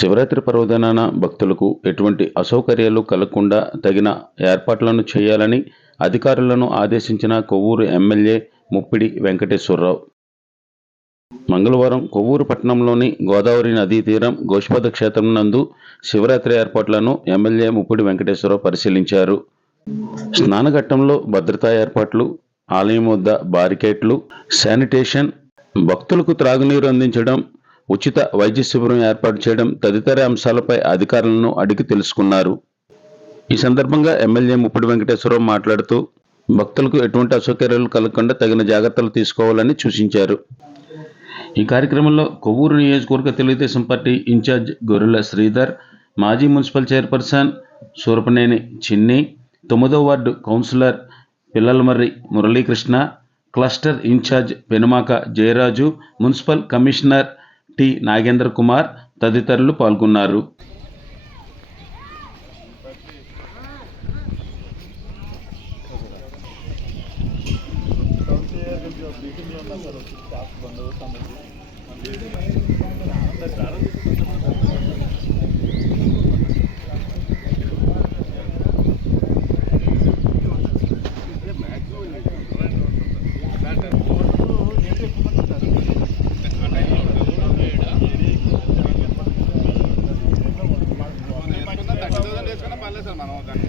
శివరాత్రి పర్వదినాన భక్తులకు ఎటువంటి అసౌకర్యాలు కలగకుండా తగిన ఏర్పాట్లను చేయాలని అధికారులను ఆదేశించిన కొవ్వూరు ఎమ్మెల్యే ముప్పిడి వెంకటేశ్వరరావు. మంగళవారం కొవ్వూరు పట్టణంలోని గోదావరి నదీ తీరం గోష్పద క్షేత్రం నందు శివరాత్రి ఏర్పాట్లను ఎమ్మెల్యే ముప్పిడి వెంకటేశ్వరరావు పరిశీలించారు. స్నానఘట్టంలో భద్రతా ఏర్పాట్లు ఆలయం వద్ద బారికేట్లు శానిటేషన్ భక్తులకు త్రాగునీరు అందించడం ఉచిత వైద్య శిబిరం ఏర్పాటు చేయడం తదితర అంశాలపై అధికారులను అడిగి తెలుసుకున్నారు. ఈ సందర్భంగా ఎమ్మెల్యే ముప్పిడి వెంకటేశ్వరరావు మాట్లాడుతూ భక్తులకు ఎటువంటి అసౌకర్యాలు కలగకుండా తగిన జాగ్రత్తలు తీసుకోవాలని సూచించారు. ఈ కార్యక్రమంలో కొవ్వూరు నియోజకవర్గ తెలుగుదేశం పార్టీ ఇన్ఛార్జ్ గొర్రెల శ్రీధర్ మాజీ మున్సిపల్ చైర్పర్సన్ సూరపనేని చిన్ని తొమ్మిదో ward councillor Pillalamarri Muralikrishna cluster incharge Penumaka Jayaraju municipal commissioner T Nagendra Kumar తదితరులు పాల్గొన్నారు. చేసుకున్నా పర్లేదు సార్ మనం దాన్ని